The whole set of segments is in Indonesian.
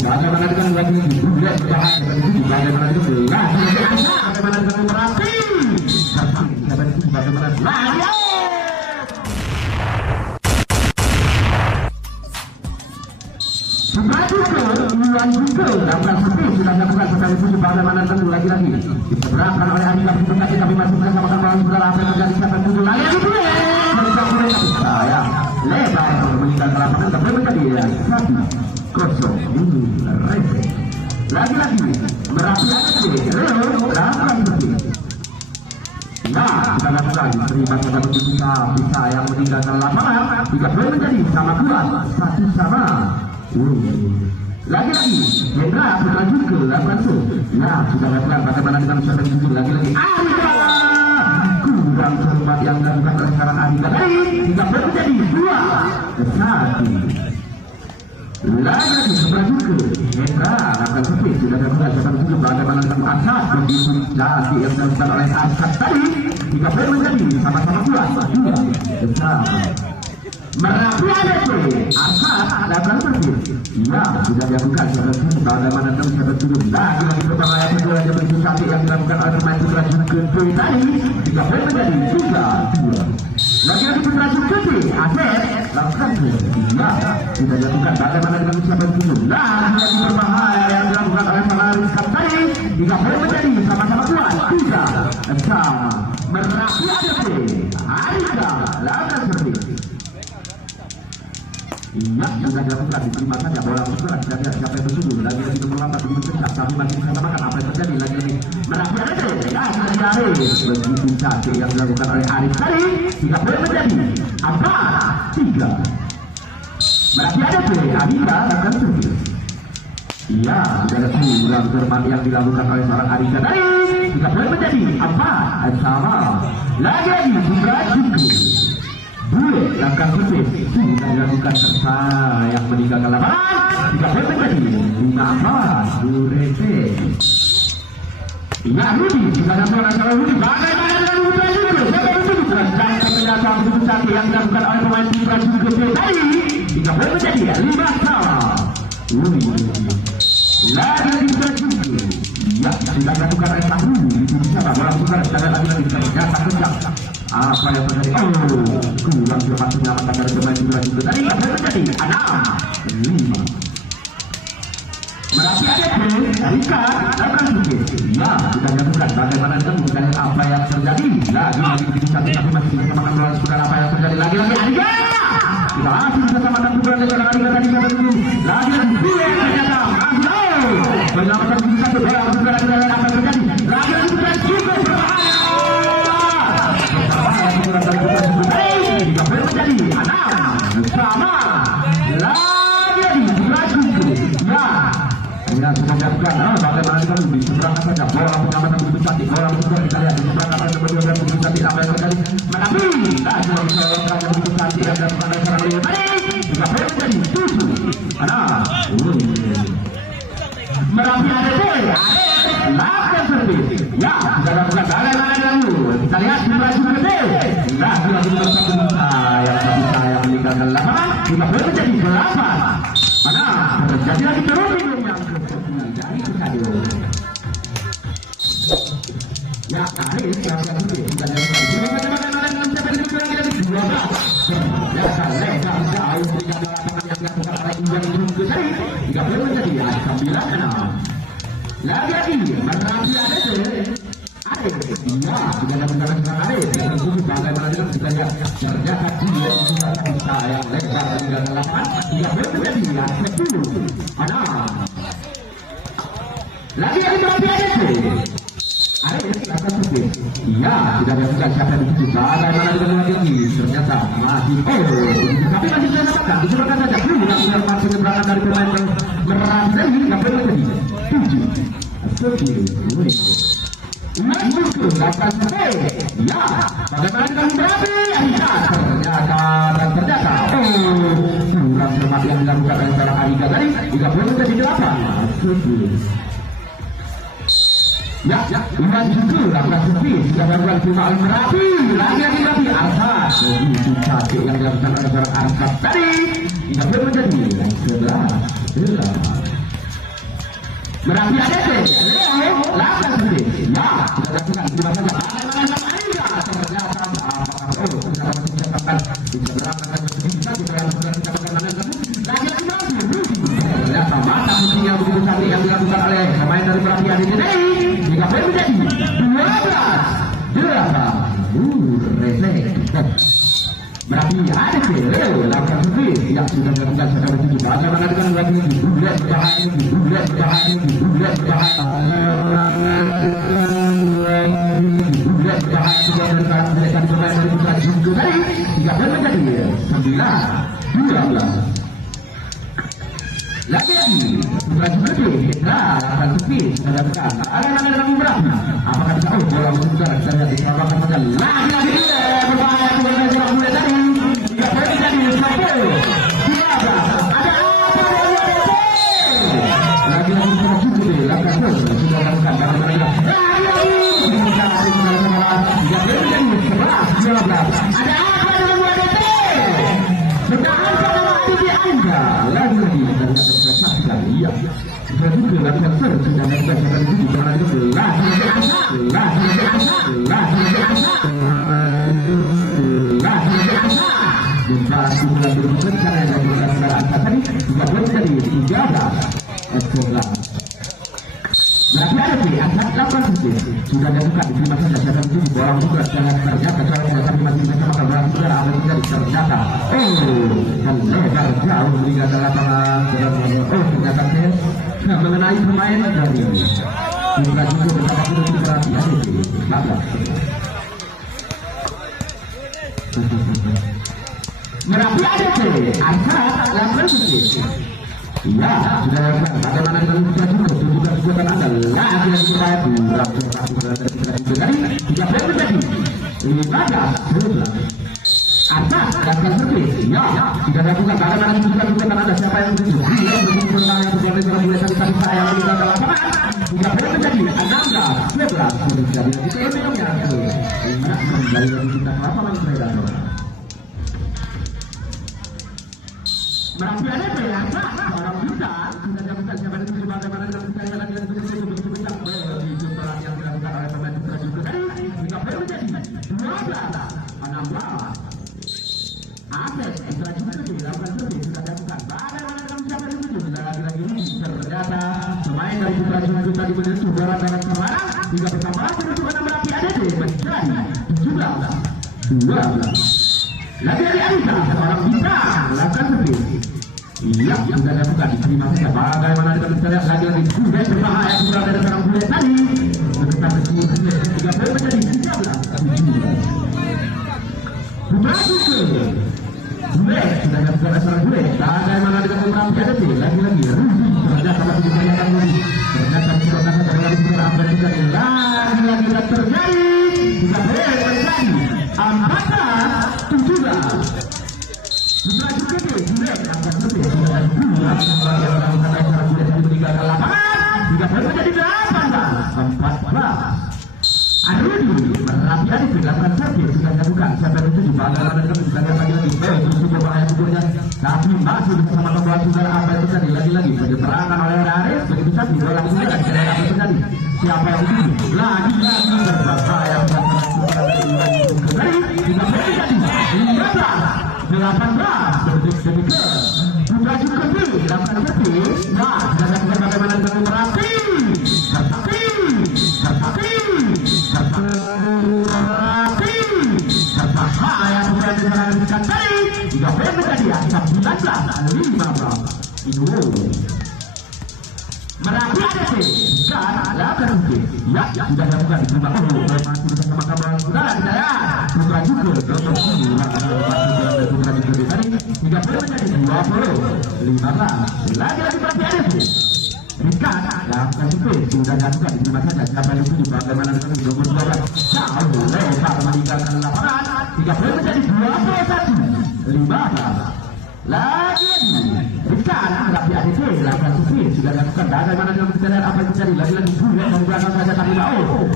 bagaimana dengan lagi bulan berbahaya bagaimana dengan bagaimana dengan Merapi bagaimana lagi Maju ke Iwan Jungkel dan Prasuti sudah dilakukan sekaligus bagaimana tentu lagi-lagi dipergerakan oleh Andika Bukati tapi masih bersama-sama melawan saudara apa yang terjadi siapa tujuh lagi saya lebar untuk meninggalkan lapangan tapi menjadi 1-0 ini Rese lagi-lagi Merapi Leo dan Prasuti ya kita lakukan terlibat pada bisa yang meninggalkan lapangan 3 menjadi sama kuat 1-1 lagi-lagi Hendra Putra Jungkel dan Prasuti ya sudah lakukan bagaimana dengan siapa tujuh lagi-lagi kurang cermat yang dilakukan oleh sekarang Andika hingga menjadi 2-1 lagi sebelah ke Hendra akan sepi sudah dilakukan siapa tujuh bagaimana dengan Asad begitu jadi yang dilakukan oleh Asad tadi hingga menjadi sama-sama kuat 2-1 Merapi Asad dan Prasuti ya sudah dilakukan bagaimana dengan siapa tujuh lagi berbahaya kedua yang begitu cantik yang dilakukan oleh pemain Putra Jungkel tadi hingga menjadi 3-2 lagi-lagi Putra Jungkel Asad lakukan ya sudah dilakukan bagaimana dengan siapa tujuh lagi berbahaya yang dilakukan oleh Salaris tadi hingga menjadi sama-sama kuat 3-1 Merapi Andika lakukan seperti iya, sudah dilakukan diterima saja bola pukulan tidak siapa yang bersudu lagi-lagi melambat begitu kencang tapi masih bisa samakan apa yang terjadi lagi-lagi Merapi ya dari begitu cantik yang dilakukan oleh Arif tadi hingga menjadi 4-3 Merapi Andika akan seperti iya, sudah ada kurang cermat yang dilakukan oleh seorang Andika tadi hingga menjadi 4-1 lagi-lagi Putra Jungkel Bule langkah khusus sudah dilakukan serta yang meninggalkan lapangan 3 menjadi 5-4 Rese ya Rudi sudah dapat acara Rudi bagaimana dengan Putra Jungkel dan ternyata begitu cantik yang dilakukan oleh pemain Putra Jungkel tadi 3 menjadi 5-4 lagi Putra Jungkel ya sudah dilakukan oleh Tahru itu bisa bola pukulan dan lagi ternyata kencang apa yang terjadi kurang cepat menyelamatkan dari pemain Putra Jungkel tadi menjadi 6-5 Merapi Andika dan Prasuti ya sudah dilakukan bagaimana dengan mengenai apa yang terjadi lagi begitu cantik tapi masih bisa samakan bola sebenarnya apa yang terjadi lagi Andika kita masih bisa samakan pukulan dengan Andika tadi lagi ternyata menyelamatkan begitu satu bola pukulan dengan apa yang terjadi lagi Putra Jungkel menjadi 6 sama lagi Putra Jungkel ya sudah dilakukan bagaimana kita lebih seberangkan saja bola pengamatan begitu cantik bola begitu kita lihat seberangkan pada berdua dan begitu cantik apa yang terjadi Merapi sudah dilakukan begitu cantik yang dilakukan oleh seorang Leo tadi juga menjadi 7 Merapi lakukan servis ya sudah dilakukan bagaimana dahulu kita lihat Putra Jungkel lagi bersatu yang saya meninggalkan lapangan juga menjadi 8 terjadi lagi terus yang dari stadion ya Arif yang sudah dilakukan bagaimana dengan siapa yang kurang dari 12 biasa legal jauh berikan lapangan yang dilakukan oleh Iwan Jungkel tadi juga menjadi 9-6 lagi Merapi Arif ya sudah dilakukan seorang Arif yang bersujud bagaimana dengan kita lihat ternyata dia bisa yang lebar dengan lapangan juga menjadi 10 lagi Merapi Arif akan seperti iya sudah dilakukan siapa yang bersujud bagaimana dengan lagi ternyata masih tapi masih bisa samakan diserahkan saja belum dilakukan penyeberangan dari pemain Merapi hingga menjadi 7-10 Jungkel akan seperti ya bagaimana dengan Merapi Andika ternyata kurang cermat yang dilakukan oleh seorang Andika tadi juga belum menjadi 8 ya Iwan Jungkel akan seperti sudah dilakukan cuma oleh Merapi lagi Merapi Asad begitu cantik yang dilakukan oleh seorang Asad tadi juga belum menjadi 11 Merapi ADC, Leo, lakukan sendiri. Ya, sudah lakukan, terima saja. Ternyata mata kucing yang begitu cantik yang dilakukan oleh pemain dari Merapi ADC jika boleh menjadi 12-8. Merapi ADC, Leo, lakukan sendiri. Yang sudah dilakukan secara begitu. Bagaimana dengan lagi bulat berbahaya, bulat berbahaya, bulat berbahaya. Bulat berbahaya juga mereka dipermain dari Putra Junko tadi. Jika boleh menjadi 9-12. Lagi-lagi Putra Junko Hendra akan sendiri mendapatkan arena dengan Merapi. Apakah bisa bola untuk udara kita lihat di sahabat saja. Lagi-lagi berbahaya kepada bola mulai tadi. Jika boleh menjadi 10-12. Ada apa lagi-lagi Putra Junko lakukan sudah lakukan dalam mereka. Jika boleh menjadi 11-12. Ada apa dengan WDT? Bertahan pada waktu Anda. Lagi-lagi dari prestasi lagi. Iya. Sudah juga lakukan sudah melakukan sampai di sini. Jangan itu Jumlah jumlah berikutnya cara yang dilakukan angka tadi juga boleh jadi 13-11. Berarti ada sih angka 8 sudah dilakukan diterima saja siapa itu di bawah juga jangan ternyata cara yang dilakukan masih sama kabar saudara ada tidak ternyata dan lebar jauh meninggalkan lapangan ternyata mengenai pemain dari jumlah juga bersama kita berarti ada sih 14. Merapi ADC, angka 8. Iya, sudah lakukan. Bagaimana dengan Putra Junko? Juga kekuatan Anda lagi supaya kurang dari Putra Junko tadi. Tidak boleh menjadi 15-12. Atas lakukan servis. Ya, sudah lakukan. Bagaimana juga kekuatan Anda? Siapa yang begitu? Dia begitu yang berboleh dengan mulai tadi saya yang meninggal dalam lapangan. Tidak boleh menjadi 16-11. Sudah jadi lagi keemangnya. Kembali lagi kita ke lapangan Predator. Merapi ADC angka orang kita sudah dilakukan siapa itu bagaimana dengan kita yang lagi begitu begitu peran yang dilakukan oleh pemain Putra Junko tadi jika boleh menjadi 12-16. Aset Putra Junko dilakukan servis sudah dilakukan bagaimana dengan siapa itu sudah lagi-lagi ternyata pemain dari Putra Junko tadi menyentuh bola dengan serangan hingga bertambah keuntungan Merapi ADC menjadi 17-12. Lagi-lagi Arisa, seorang bintang lakukan servis. Iya, sudah dilakukan diterima saja. Bagaimana kita bisa lihat lagi-lagi sudah berbahaya sudah dari seorang bule tadi. Berkesan tersebut juga boleh menjadi 13-7. Putra Junko bule sudah dilakukan oleh seorang bule. Bagaimana dengan Merapi ADC lagi-lagi ternyata masih ditanyakan lagi. Ternyata sudah dari lagi sudah ambil juga lagi-lagi terjadi. Juga boleh terjadi 14-17. Putra Junko sudah akan lebih sudah bulan yang melakukan acara sudah tadi meninggalkan lapangan juga boleh menjadi 18-14. Arudi Merapi ADC dilakukan servis sudah dilakukan sampai itu di bagaimana dengan kita lihat lagi-lagi terus berbahaya pukulnya tapi masih bersama membuat saudara apa itu tadi lagi-lagi penyeberangan oleh Aris begitu saja bola itu tidak ada apa itu tadi siapa yang begini lagi-lagi berbahaya tadi tidak boleh jadi 15-18 detik-detik Putra Junko dilakukan servis nah sudah dilakukan bagaimana dengan Merapi berbahaya sudah dilakukan tadi juga boleh menjadi 19-15. Itu Merapi ADC dan lakukan servis ya sudah dilakukan diterima masih bersama kabar saudara kita ya Putra Junko nomor 10 Putra Junko tadi juga boleh menjadi 20-15. Lagi-lagi Merapi ADC Ringkas lakukan servis sudah dilakukan diterima saja siapa yang setuju bagaimana dengan nomor 12 jauh lebar meninggalkan lapangan juga boleh menjadi 21-15. Lagi-lagi Ringkas Merapi ADC lakukan servis sudah dilakukan bagaimana dengan kita lihat apa yang terjadi lagi-lagi bulan dari belakang saja tapi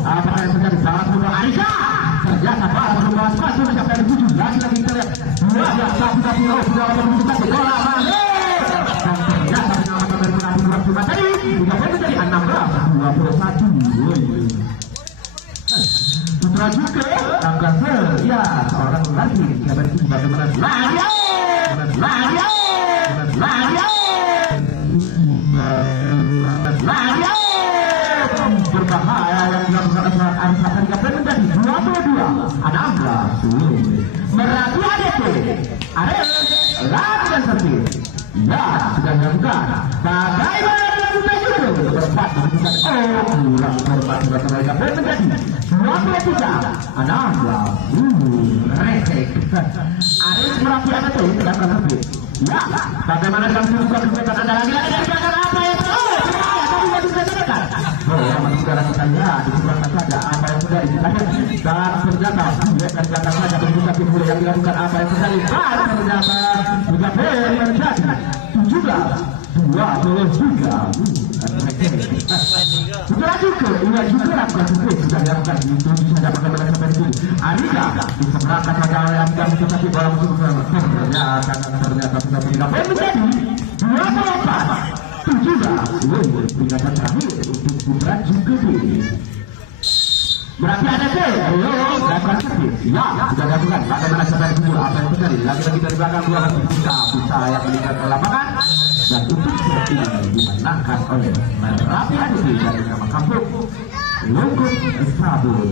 apa yang terjadi salah satu Aisyah ternyata para membawa sepatu mencapai 7 lagi-lagi kita lihat 12-1 sudah menunjukkan bola balik dan ternyata penyelamatan dari Merapi tadi Tiga poin menjadi 16-21. Putra juga angkat ya seorang lagi kabar itu bagaimana berbahaya yang dilakukan oleh Arsa Kabar menjadi 22 berarti ADT lagi dan servis ya sudah dilakukan bagaimana dilakukan juga berempat menunjukkan kurang berempat mereka menjadi 23 resek Aris merapi ADT tidak akan servis ya bagaimana dengan susukan kegiatan anda lagi dari belakang apa yang saudara sekalian disimpulkan saja apa yang sudah dijelaskan dan senjata dan kata saja berbuka timur yang dilakukan apa yang sudah dijelaskan senjata juga menjadi 23 setelah juga ia juga lakukan survei sudah dilakukan itu saja bagaimana seperti itu Anida bisa berangkat saja oleh Anida tetapi bola musuh ternyata sudah menjadi 24 juga peringatan terakhir untuk putra juga berarti ada lakukan servis ya sudah dilakukan bagaimana sampai dulu apa yang terjadi lagi-lagi dari belakang dua kali bisa yang meninggal ke lapangan dan untuk seperti ini dimenangkan oleh Merapi ADT dari nama kampung Lungkut Sabun.